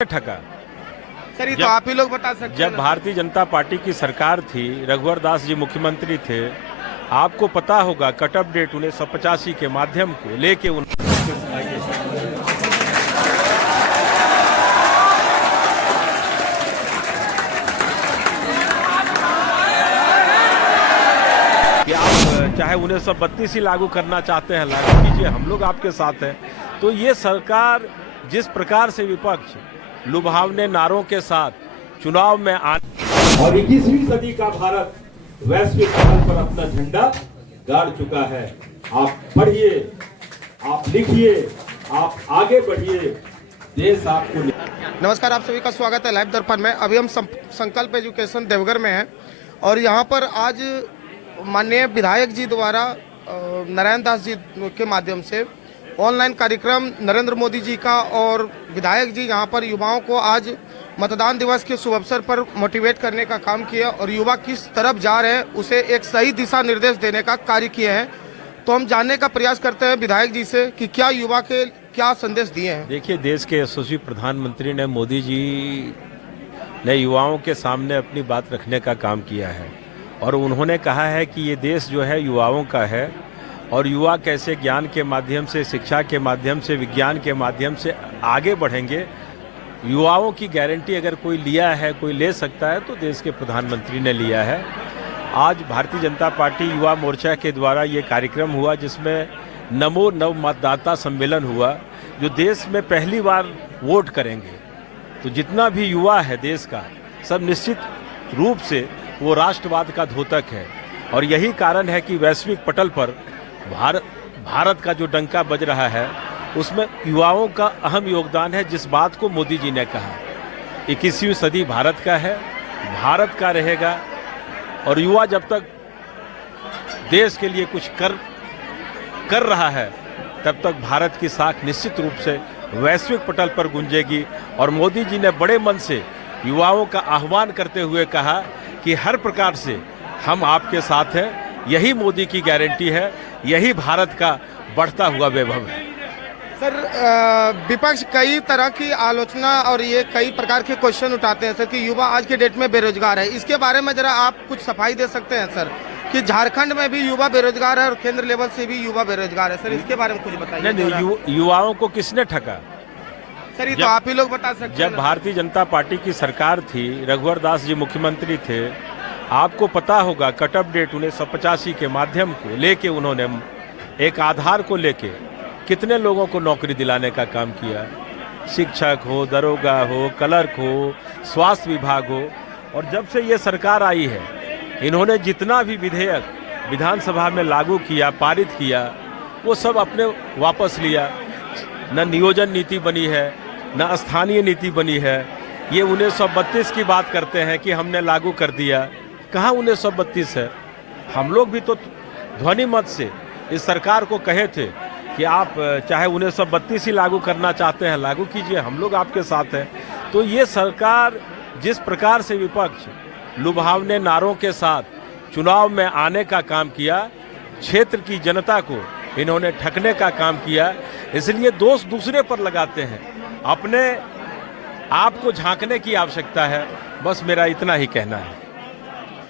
ठगा। सर ये तो आप ही लोग बता सकते हैं। जब भारतीय जनता पार्टी की सरकार थी, रघुवर दास जी मुख्यमंत्री थे, आपको पता होगा कट ऑफ डेट 1985 के माध्यम को लेके कि आप चाहे 1932 ही लागू करना चाहते हैं, लागू कीजिए, हम लोग आपके साथ हैं। तो ये सरकार जिस प्रकार से विपक्ष लुभावने नारों के साथ चुनाव में और 21वीं सदी का भारत वैश्विक स्तर पर अपना झंडा गाड़ चुका है। आप पढ़िए, आप लिखिए, आप आगे बढ़िए, देश आपको। नमस्कार, आप सभी का स्वागत है लाइव दर्पण में। अभी हम संकल्प एजुकेशन देवघर में हैं और यहाँ पर आज माननीय विधायक जी द्वारा नारायण दास जी के माध्यम से ऑनलाइन कार्यक्रम नरेंद्र मोदी जी का और विधायक जी यहाँ पर युवाओं को आज मतदान दिवस के शुभ अवसर पर मोटिवेट करने का काम किया और युवा किस तरफ जा रहे हैं उसे एक सही दिशा निर्देश देने का कार्य किए हैं। तो हम जानने का प्रयास करते हैं विधायक जी से कि क्या युवा के क्या संदेश दिए हैं। देखिए, देश के यशस्वी प्रधानमंत्री ने मोदी जी ने युवाओं के सामने अपनी बात रखने का काम किया है और उन्होंने कहा है कि ये देश जो है युवाओं का है और युवा कैसे ज्ञान के माध्यम से, शिक्षा के माध्यम से, विज्ञान के माध्यम से आगे बढ़ेंगे। युवाओं की गारंटी अगर कोई लिया है, कोई ले सकता है तो देश के प्रधानमंत्री ने लिया है। आज भारतीय जनता पार्टी युवा मोर्चा के द्वारा ये कार्यक्रम हुआ जिसमें नमो नव मतदाता सम्मेलन हुआ, जो देश में पहली बार वोट करेंगे। तो जितना भी युवा है देश का, सब निश्चित रूप से वो राष्ट्रवाद का द्योतक है और यही कारण है कि वैश्विक पटल पर भारत का जो डंका बज रहा है उसमें युवाओं का अहम योगदान है। जिस बात को मोदी जी ने कहा, 21वीं सदी भारत का है, भारत का रहेगा और युवा जब तक देश के लिए कुछ कर रहा है तब तक भारत की साख निश्चित रूप से वैश्विक पटल पर गूंजेगी। और मोदी जी ने बड़े मन से युवाओं का आह्वान करते हुए कहा कि हर प्रकार से हम आपके साथ हैं। यही मोदी की गारंटी है, यही भारत का बढ़ता हुआ वैभव है। सर विपक्ष कई तरह की आलोचना और ये कई प्रकार के क्वेश्चन उठाते हैं सर कि युवा आज के डेट में बेरोजगार है। इसके बारे में जरा आप कुछ सफाई दे सकते हैं सर कि झारखंड में भी युवा बेरोजगार है और केंद्र लेवल से भी युवा बेरोजगार है। सर इसके बारे में कुछ बताइए। नहीं, युवाओं को किसने ठगा? सर ये तो आप ही लोग बता सकते हैं। जब भारतीय जनता पार्टी की सरकार थी, रघुवर दास जी मुख्यमंत्री थे, आपको पता होगा कट ऑफ डेट 1985 के माध्यम को लेके उन्होंने एक आधार को लेके कितने लोगों को नौकरी दिलाने का काम किया। शिक्षक हो, दरोगा हो, क्लर्क हो, स्वास्थ्य विभाग हो। और जब से ये सरकार आई है, इन्होंने जितना भी विधेयक विधानसभा में लागू किया, पारित किया, वो सब अपने वापस लिया। न नियोजन नीति बनी है, न स्थानीय नीति बनी है। ये 1932 की बात करते हैं कि हमने लागू कर दिया। कहाँ 1932 है? हम लोग भी तो ध्वनि मत से इस सरकार को कहे थे कि आप चाहे 1932 ही लागू करना चाहते हैं, लागू कीजिए, हम लोग आपके साथ हैं। तो ये सरकार जिस प्रकार से विपक्ष लुभावने नारों के साथ चुनाव में आने का काम किया, क्षेत्र की जनता को इन्होंने ठगने का काम किया, इसलिए दोष दूसरे पर लगाते हैं। अपने आप को झांकने की आवश्यकता है, बस मेरा इतना ही कहना है।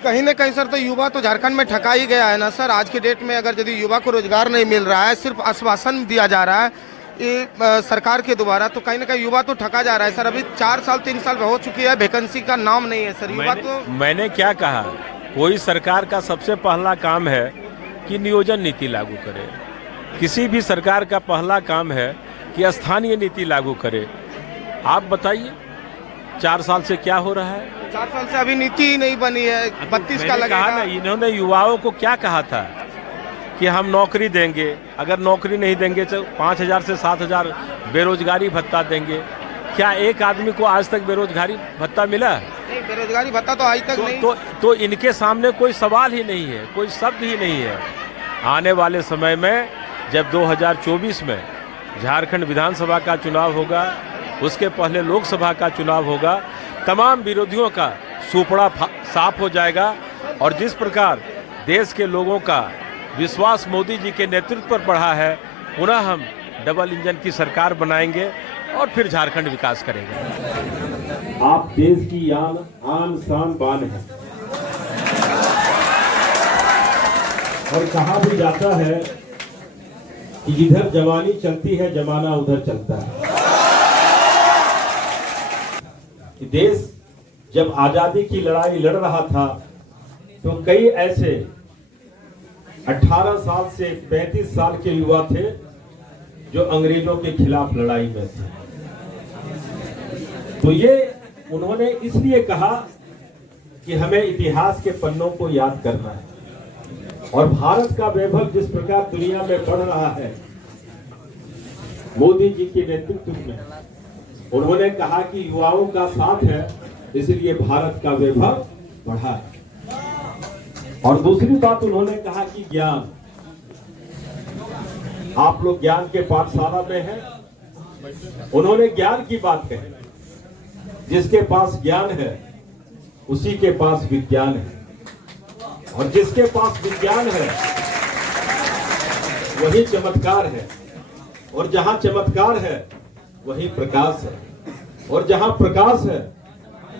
कहीं ना कहीं सर तो युवा तो झारखंड में ठगा ही गया है ना सर। आज के डेट में अगर यदि युवा को रोजगार नहीं मिल रहा है, सिर्फ आश्वासन दिया जा रहा है ये सरकार के द्वारा, तो कहीं ना कहीं युवा तो ठगा जा रहा है सर। अभी 4 साल 3 साल हो चुकी है, वैकेंसी का नाम नहीं है सर। युवा तो मैंने क्या कहा, कोई सरकार का सबसे पहला काम है कि नियोजन नीति लागू करे। किसी भी सरकार का पहला काम है कि स्थानीय नीति लागू करे। आप बताइए 4 साल से क्या हो रहा है? 4 साल से अभी नीति ही नहीं बनी है। 32 का लगेगा ना। इन्होंने युवाओं को क्या कहा था कि हम नौकरी देंगे, अगर नौकरी नहीं देंगे तो 5,000 से 7,000 बेरोजगारी भत्ता देंगे। क्या एक आदमी को आज तक बेरोजगारी भत्ता मिला? नहीं, बेरोजगारी भत्ता तो आज तक नहीं। तो इनके सामने कोई सवाल ही नहीं है, कोई शब्द ही नहीं है। आने वाले समय में जब 2024 में झारखंड विधानसभा का चुनाव होगा, उसके पहले लोकसभा का चुनाव होगा, तमाम विरोधियों का सुपड़ा साफ हो जाएगा और जिस प्रकार देश के लोगों का विश्वास मोदी जी के नेतृत्व पर बढ़ा है, पुनः हम डबल इंजन की सरकार बनाएंगे और फिर झारखंड विकास करेगा। आप देश की आन शान बान है। और कहा भी जाता है कि जिधर जवानी चलती है जमाना उधर चलता है। कि देश जब आजादी की लड़ाई लड़ रहा था तो कई ऐसे 18 साल से 35 साल के युवा थे जो अंग्रेजों के खिलाफ लड़ाई में थे। तो ये उन्होंने इसलिए कहा कि हमें इतिहास के पन्नों को याद करना है। और भारत का वैभव जिस प्रकार दुनिया में बढ़ रहा है, मोदी जी के नेतृत्व में उन्होंने कहा कि युवाओं का साथ है, इसलिए भारत का वैभव बढ़ा है। और दूसरी बात उन्होंने कहा कि ज्ञान, आप लोग ज्ञान के पाठशाला में हैं। उन्होंने ज्ञान की बात कही, जिसके पास ज्ञान है उसी के पास विज्ञान है, और जिसके पास विज्ञान है वही चमत्कार है, और जहां चमत्कार है वही प्रकाश है, और जहां प्रकाश है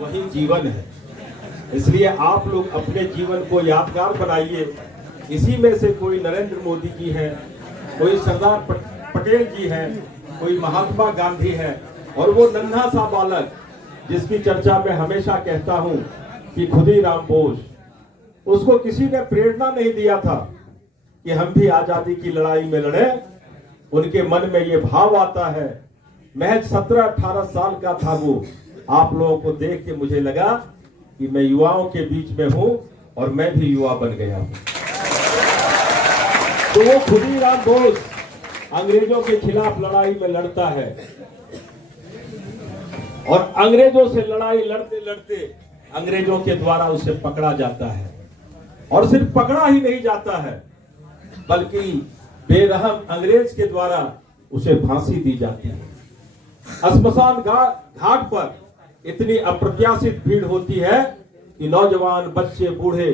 वही जीवन है। इसलिए आप लोग अपने जीवन को यादगार बनाइए। इसी में से कोई नरेंद्र मोदी जी हैं, कोई सरदार पटेल जी हैं, कोई महात्मा गांधी है, और वो नन्हा सा बालक जिसकी चर्चा मैं हमेशा कहता हूं कि खुदीराम बोस, उसको किसी ने प्रेरणा नहीं दिया था कि हम भी आजादी की लड़ाई में लड़े। उनके मन में ये भाव आता है। महज 17-18 साल का था वो। आप लोगों को देख के मुझे लगा कि मैं युवाओं के बीच में हूं और मैं भी युवा बन गया हूं। तो वो खुदीराम बोस अंग्रेजों के खिलाफ लड़ाई में लड़ता है, और अंग्रेजों से लड़ाई लड़ते लड़ते अंग्रेजों के द्वारा उसे पकड़ा जाता है। और सिर्फ पकड़ा ही नहीं जाता है, बल्कि बेरहम अंग्रेज के द्वारा उसे फांसी दी जाती है। श्मशान घाट पर इतनी अप्रत्याशित भीड़ होती है कि नौजवान, बच्चे, बूढ़े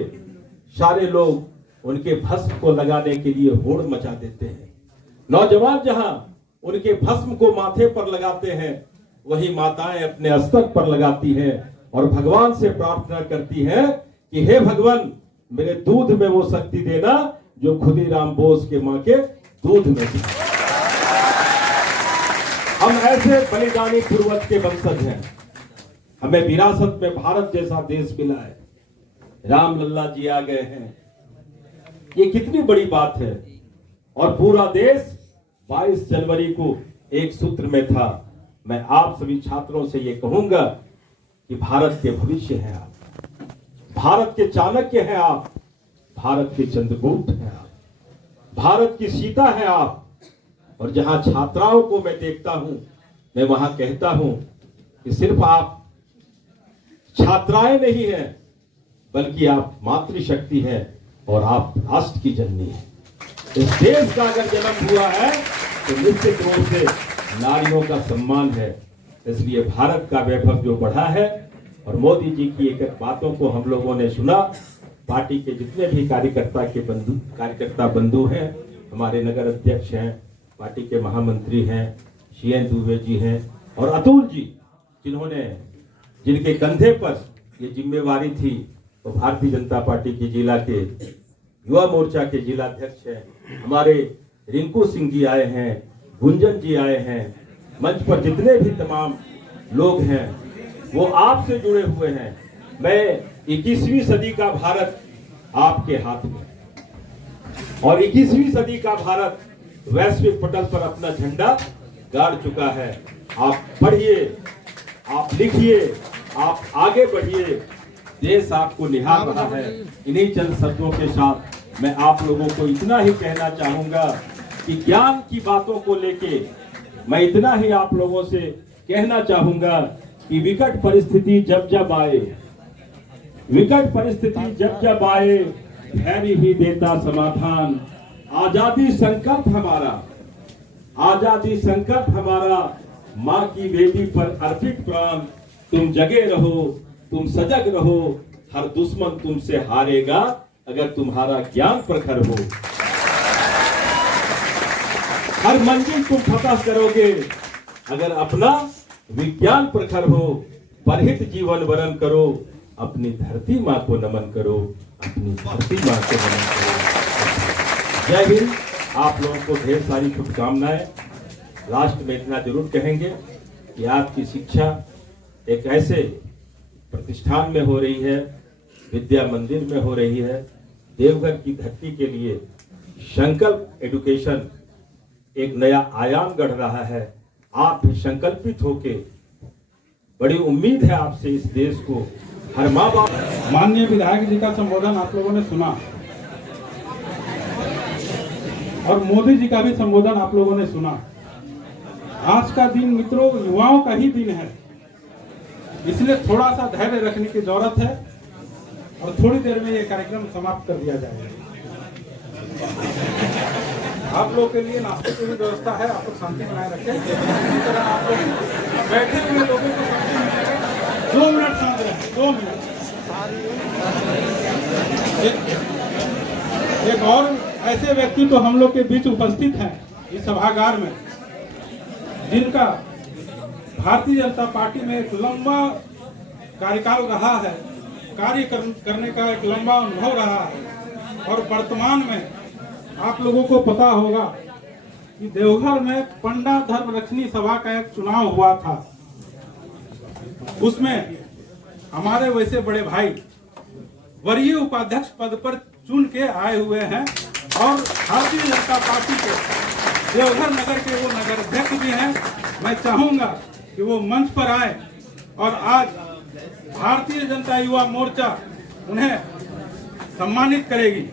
सारे लोग उनके भस्म को लगाने के लिए होड़ मचा देते हैं। नौजवान जहां उनके भस्म को माथे पर लगाते हैं, वही माताएं अपने अस्तर पर लगाती हैं और भगवान से प्रार्थना करती हैं कि हे भगवान, मेरे दूध में वो शक्ति देना जो खुदीराम बोस के मां के दूध में थी। हम ऐसे बलिदानी पूर्वज के वंशज हैं। हमें विरासत में भारत जैसा देश मिला है। राम लल्ला जी आ गए हैं, ये कितनी बड़ी बात है। और पूरा देश 22 जनवरी को एक सूत्र में था। मैं आप सभी छात्रों से ये कहूंगा कि भारत के भविष्य हैं आप, भारत के चाणक्य हैं आप, भारत के चंद्रगुप्त हैं आप, भारत की सीता हैं आप। और जहां छात्राओं को मैं देखता हूं, मैं वहां कहता हूं कि सिर्फ आप छात्राएं नहीं हैं, बल्कि आप मातृशक्ति हैं और आप राष्ट्र की जननी हैं। इस देश का अगर जन्म हुआ है तो निश्चित रूप से नारियों का सम्मान है। इसलिए भारत का वैभव जो बढ़ा है, और मोदी जी की एक बातों को हम लोगों ने सुना। पार्टी के जितने भी कार्यकर्ता बंधु हैं, हमारे नगर अध्यक्ष हैं, पार्टी के महामंत्री हैं, CN दुबे जी हैं, और अतुल जी, जिनके कंधे पर ये जिम्मेवारी थी, वो भारतीय जनता पार्टी की जिला के युवा मोर्चा के जिला अध्यक्ष हैं। हमारे रिंकू सिंह जी आए हैं, गुंजन जी आए हैं। मंच पर जितने भी तमाम लोग हैं वो आपसे जुड़े हुए हैं। मैं 21वीं सदी का भारत आपके हाथ में, और 21वीं सदी का भारत वैश्विक पटल पर अपना झंडा गाड़ चुका है। आप पढ़िए, आप लिखिए, आप आगे बढ़िए, देश आपको निहार रहा है। इन्हीं चंद शब्दों के साथ मैं आप लोगों को इतना ही कहना चाहूंगा कि ज्ञान की बातों को लेके मैं इतना ही आप लोगों से कहना चाहूंगा कि विकट परिस्थिति जब जब आए, विकट परिस्थिति जब जब आए, धैर्य ही देता समाधान। आजादी संकल्प हमारा, आजादी संकल्प हमारा, माँ की वेदी पर अर्पित प्राण। तुम जगे रहो, तुम सजग रहो, हर दुश्मन तुमसे हारेगा अगर तुम्हारा ज्ञान प्रखर हो। हर मंजिल तुम फतह करोगे अगर अपना विज्ञान प्रखर हो, परहित जीवन वरण करो, अपनी धरती माँ को नमन करो, अपनी धरती माँ को नमन करो। जय हिंद। आप लोगों को ढेर सारी शुभकामनाएं। लास्ट में इतना जरूर कहेंगे कि आपकी शिक्षा एक ऐसे प्रतिष्ठान में हो रही है, विद्या मंदिर में हो रही है। देवघर की धरती के लिए संकल्प एजुकेशन एक नया आयाम गढ़ रहा है। आप भी संकल्पित होके, बड़ी उम्मीद है आपसे इस देश को, हर माँ बाप। माननीय विधायक जी का संबोधन आप लोगों ने सुना और मोदी जी का भी संबोधन आप लोगों ने सुना। आज का दिन मित्रों युवाओं का ही दिन है, इसलिए थोड़ा सा धैर्य रखने की जरूरत है और थोड़ी देर में ये कार्यक्रम समाप्त कर दिया जाएगा। आप लोग के लिए नाश्ते की भी व्यवस्था है, आप लोग शांति बनाए रखें। इसी तरह आप लोग बैठे हुए लोगों को शांति बनाए, 2 मिनट शांत रहें, 2 मिनट। एक और ऐसे व्यक्ति तो हम लोग के बीच उपस्थित हैं इस सभागार में, जिनका भारतीय जनता पार्टी में एक लंबा कार्यकाल रहा है, कार्य करने का एक लंबा अनुभव रहा है। और वर्तमान में आप लोगों को पता होगा कि देवघर में पंडा धर्मरक्षणी सभा का एक चुनाव हुआ था। उसमें हमारे वैसे बड़े भाई वरीय उपाध्यक्ष पद पर चुन के आए हुए हैं और भारतीय जनता पार्टी के देवघर नगर के वो नगर अध्यक्ष भी हैं। मैं चाहूंगा कि वो मंच पर आए और आज भारतीय जनता युवा मोर्चा उन्हें सम्मानित करेगी।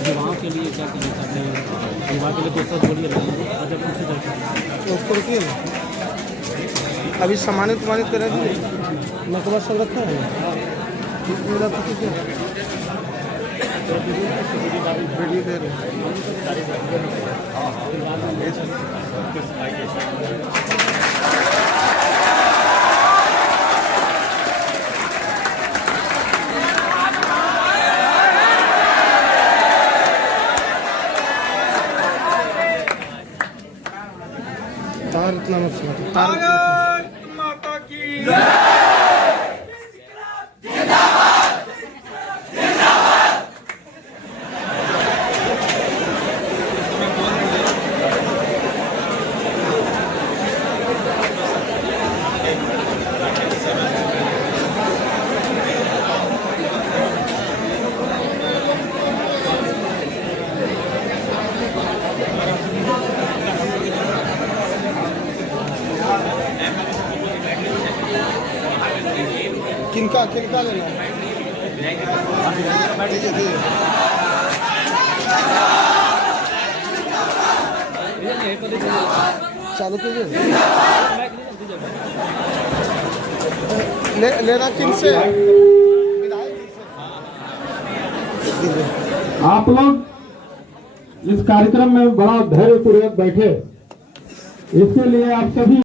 युवाओं के लिए क्या कहना चाहते हैं? युवा के लिए तो सब बोलिए अभी सम्मानित करेंगे, नकबा सब रखा है। वीडियो दे रहे तार इतना मत सुनो। भारत माता की किनका लेना है? चालू कीजिए। लेना किन से? आप लोग इस कार्यक्रम में बड़ा धैर्यपूर्वक बैठे, इसके लिए आप सभी